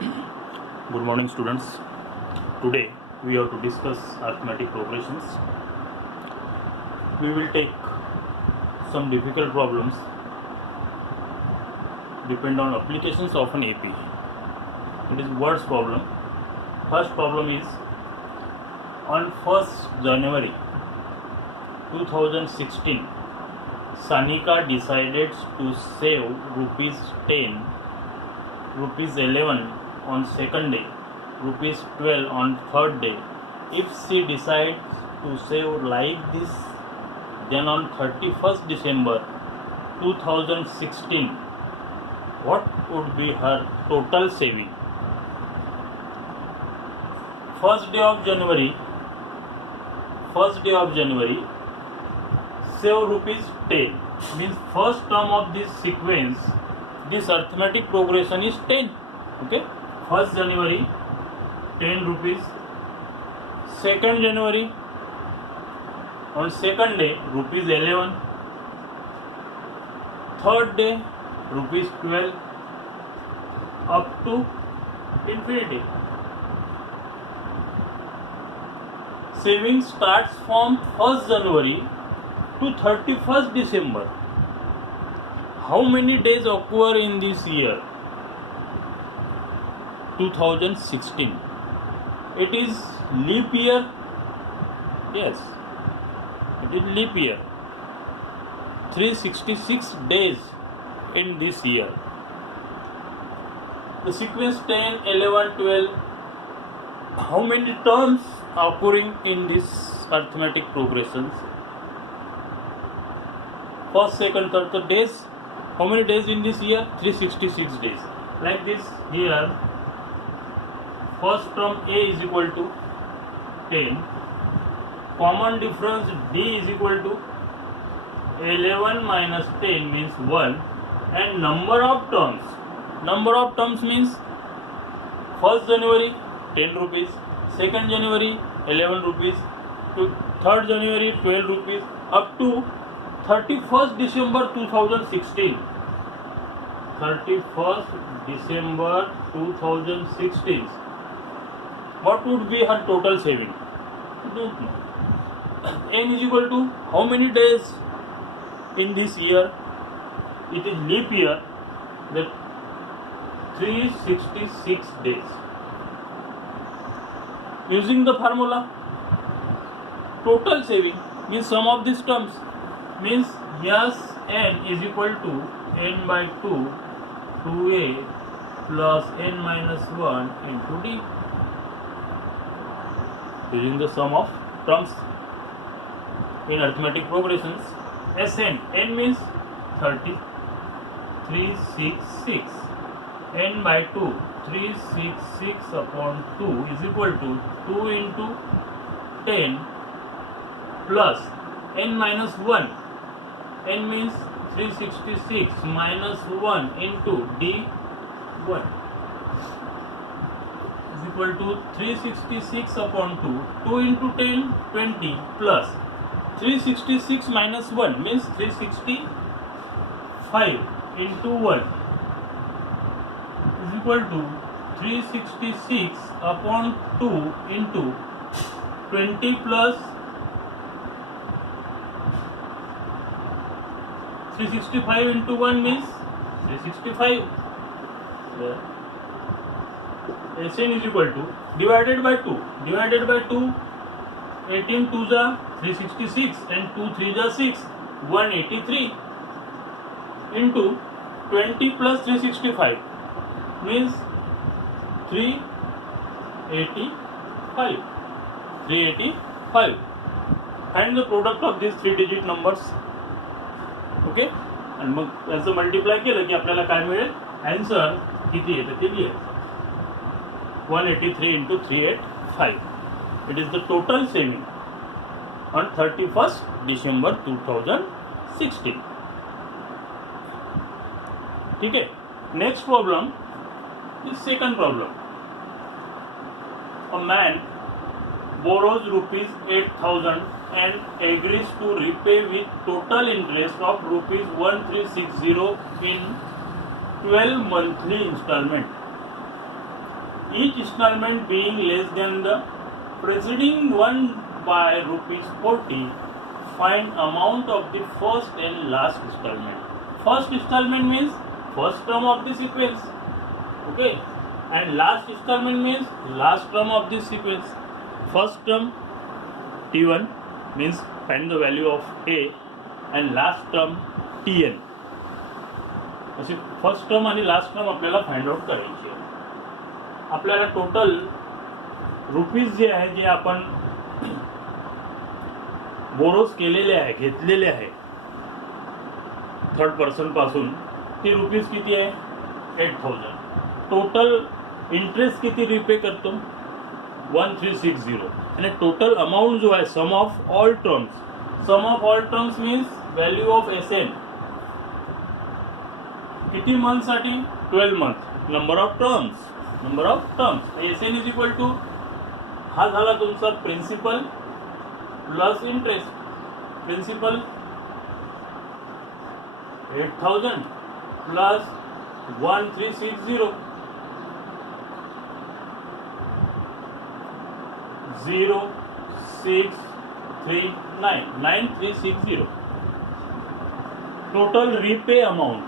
Good morning, students. Today we are to discuss arithmetic progressions. We will take some difficult problems depend on applications of an AP. It is words problem. First problem is on 1st January 2016, Sanika decided to save rupees 10, rupees 11 on second day, rupees 12 on third day. If she decides to save like this, then on 31st December 2016, what would be her total saving? First day of January, save rupees 10 means first term of this sequence, this arithmetic progression is 10. Okay, 1st January 10 rupees, 2nd January on second day rupees 11, third day rupees 12 up to infinity. Saving starts from 1st January to 31st December. How many days occur in this year? 2016. It is leap year. Yes, it is leap year. 366 days in this year. The sequence 10, 11, 12. How many terms occurring in this arithmetic progressions? First, second, third days. How many days in this year? 366 days. Like this here. First term A is equal to 10. Common difference D is equal to 11 minus 10 means 1. And number of terms. Number of terms means 1st January 10 rupees, 2nd January 11 rupees, to 3rd January 12 rupees up to 31st December 2016. 31st December 2016. What would be her total saving? I don't know. N is equal to how many days in this year? It is leap year, that 366 days. Using the formula, total saving means sum of these terms means yes, n is equal to n by 2 2a plus n minus 1 into d. Using the sum of terms in arithmetic progressions, Sn, n means 30, 366, n by 2, 366 upon 2 is equal to 2 into 10 plus n minus 1. N means 366 minus 1 into d1 is equal to 366 upon 2. 2 into 10, 20 plus 366 minus 1 means 365 into 1 is equal to 366 upon 2 into 20 plus 365 into 1 means 365. Sn is equal to divided by 2. Divided by 2, 18 2 ja 366 and 2 3 ja 6, 183 into 20 plus 365 means 385. 385. Find the product of these 3-digit numbers. Okay, आणि मग याचं multiply केलं की आपल्याला काय मिळेल? Answer किती येतं ते लिहायचं. 183 into 385. It is the total saving on 31st December 2016. ठीक है. Next problem is second problem. A man borrows rupees 8,000 and agrees to repay with total interest of rupees 1360 in 12 monthly installment. each installment being less than the preceding one by rupees 40, find amount of the first and last installment. First installment means first term of the sequence, okay, and last installment means last term of this sequence. First term T1 means find the value of A and last term Tn. अशी first term आणि last term आपल्याला find out करायची आहे. आपल्याला total rupees जे आहे जे आपण borrows केलेले आहे, घेतलेले आहे थर्ड पर्सन पासून, ते रुपीज किती आहे 8000. टोटल इंटरेस्ट किती रिपे करतो 1360. आणि टोटल अमाउंट जो आहे sum of all terms means value of S N किती मंथ साठी 12 month. Number of terms S N is equal to हा झाला तुमचा principal plus interest. Principal 8000 plus 1360 9360 total repay amount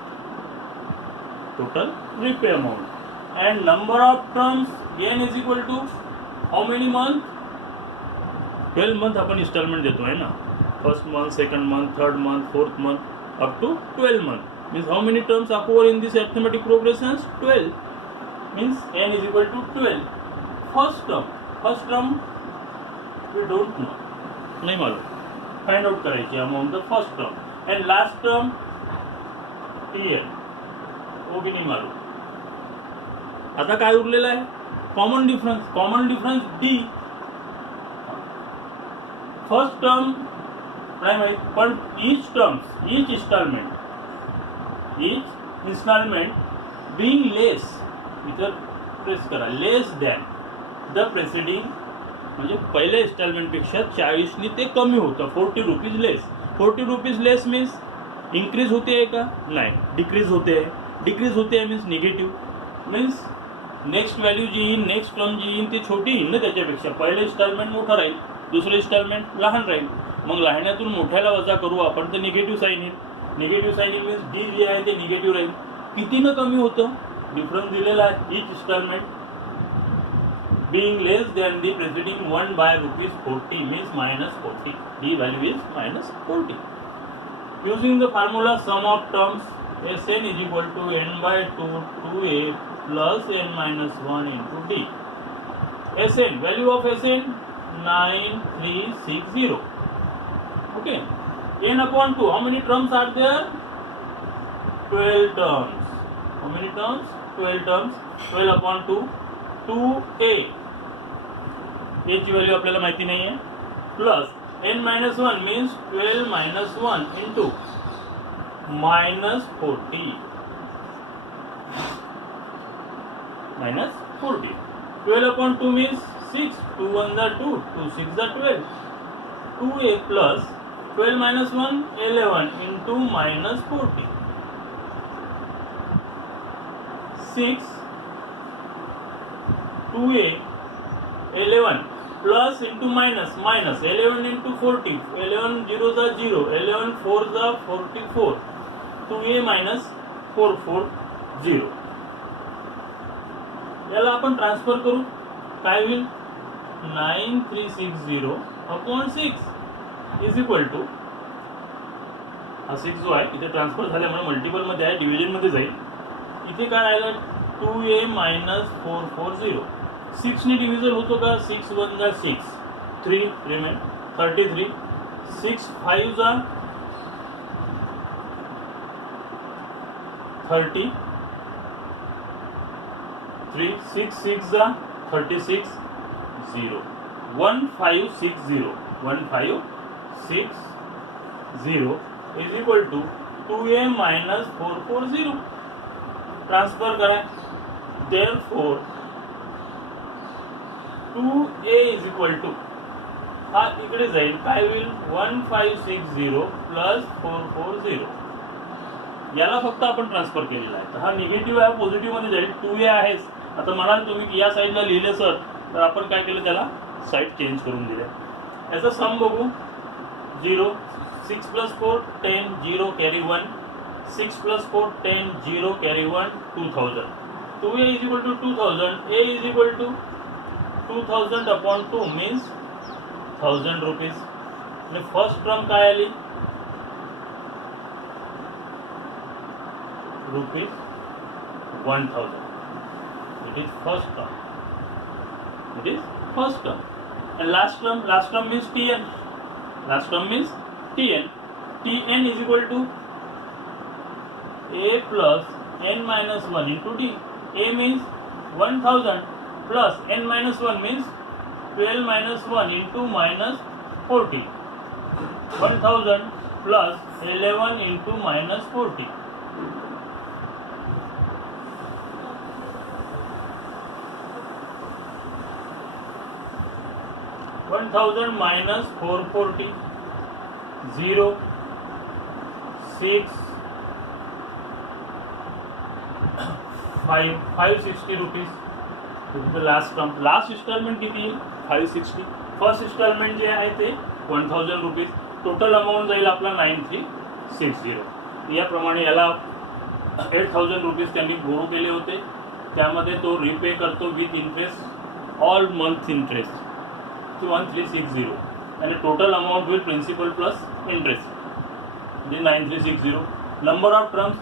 and number of terms n is equal to how many month 12 month upon installment देतो है ना. first month, second month, third month, fourth month up to 12 month means how many terms occur in this arithmetic progressions 12 means n is equal to 12. first term we don't know, नहीं मालूम, find out करायची amount the first term and last term Tn वो भी नहीं मालूम. आता काय उरलेलं आहे common difference D. First term नाही माहित, पण each installment being less, इथं प्रेस करा, लेस दॅन द प्रेसिडिंग, म्हणजे पहिल्या इन्स्टॉलमेंट पेक्षा 40 ने ते कमी होतं. 40 rupees less. 40 rupees less means increase होते आहे का नाही, डिक्रीज होते आहे means negative. Means next value जी येईल, नेक्स्ट टर्म जी येईल ती छोटी येईल ना त्याच्यापेक्षा. पहिलं इन्स्टॉलमेंट मोठं राहील, दुसरं इन्स्टॉलमेंट लहान राहील. मग लहान्यातून मोठ्याला वजा करू आपण तर निगेटिव्ह साईन येईल. मीन्स डी जे आहे ते निगेटिव्ह राहील. कितीनं कमी होतं डिफरन्स दिलेला आहे. Each installment being less than the preceding one by rupees 40 means minus 40. The value is minus 40. Using the formula sum of terms Sn is equal to n by 2 2a plus n minus 1 into d. Sn, value of Sn 9360. Okay. n upon 2. How many terms are there? 12 terms. How many terms? 12 terms. 12 upon 2. 2a a ची value आपल्याला माहिती नाही आहे. Plus n minus 1 means 12 minus 1 into minus 40. Minus 40. 12 upon 2 means 6. 2 1 are 2. 2 6 are 12. 2a plus 12 minus 1 11 into minus 40. 6 2a 11 plus into minus 11 into 40. 11 zeros are 0. 11 fours are 44. 2a minus 440. याला आपण transfer करू, काय होईल 9360 अपॉन 6 इज इक्वल टू, हा 6 जो आहे इथे transfer झाल्यामुळे मल्टिपल मध्ये आहे, डिव्हिजन मध्ये जाईल. इथे काय राहिलं 2a minus 440. 6 ने डिव्हिजन होतो का 6 1 जा 6, 3 रिमेन 33. 6 5 जा 30, 3 6 6 जा 36, 0 1560 is equal to 2a minus 440. Transfer करा, therefore 2a is equal to, हा इकडे जाईल, काय होईल 1560 प्लस 440. याला फक्त आपण ट्रान्सफर केलेला आहे, तर हा निगेटिव्ह आहे पॉझिटिव्ह मध्ये जाईल. 2a आहेच आता म्हणाल तुम्ही की या साईडला लिहिले सर, तर आपण काय केलं, त्याला साईड चेंज करून दिल्या. याचा सम बघू. 0, 6 + 4 10, 0 carry 1, 6 + 4 10, 0 carry 1, 2000. 2a is equal to 2000, a is equal to 2000 upon 2 means 1000 rupees. आणि फर्स्ट टर्म काय आली, rupees 1000. It is first term, it is first term. And last term means Tn. Last term means Tn. Tn is equal to a plus n minus 1 into d. A means 1000 plus n minus 1 means 12 minus 1 into minus 40. 1000 plus 11 into minus 40. 1000 minus 440, 0, 6, 560 rupees. The last term, last installment किती येईल, 560. First instalment जे आहे ते 1000 rupees. Total amount जाईल आपला 9360. याप्रमाणे याला 8000 rupees त्यांनी बोरो केले होते, त्यामध्ये तो रिपे करतो with interest, all month interest 1360, आणि total amount with principal plus interest म्हणजे 9360. नंबर ऑफ टर्म्स,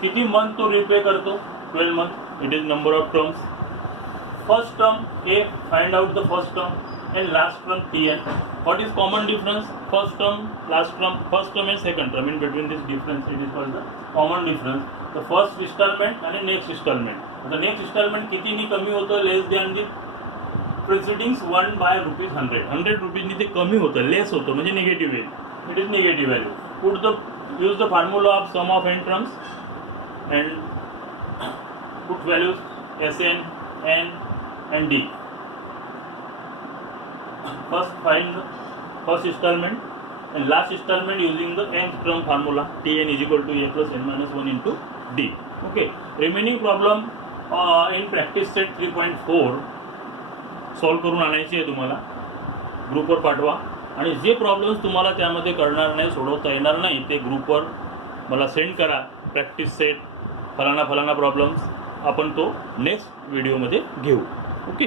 किती मंथ तो रिपे करतो, 12 month. It is number of terms. First term A, find out the first term, and last term Tn. What is common difference? First term, last term, first term and second term. In between this difference, it is called the common difference. The first installment आणि next installment. आता next installment कितीनी कमी होतं, less than the precedings 1 by ₹100. 100 रुपीजनी ते कमी होतं, less होतं, म्हणजे negative value. It is negative value. Put the use the formula of sum of n terms and put values Sn, n and d. First find the first installment and last installment using the nth term formula. Tn is equal to a plus n minus 1 into d. Okay. Remaining problem in practice set 3.4 solve करून आणायची आहे तुम्हाला. ग्रुपवर पाठवा, आणि जे problems तुम्हाला त्यामध्ये कळणार नाही, सोडवता येणार नाही, ते ग्रुपवर मला सेंड करा. प्रॅक्टिस सेट फलाना प्रॉब्लेम्स आपण तो नेक्स्ट व्हिडिओमध्ये घेऊ. ओके.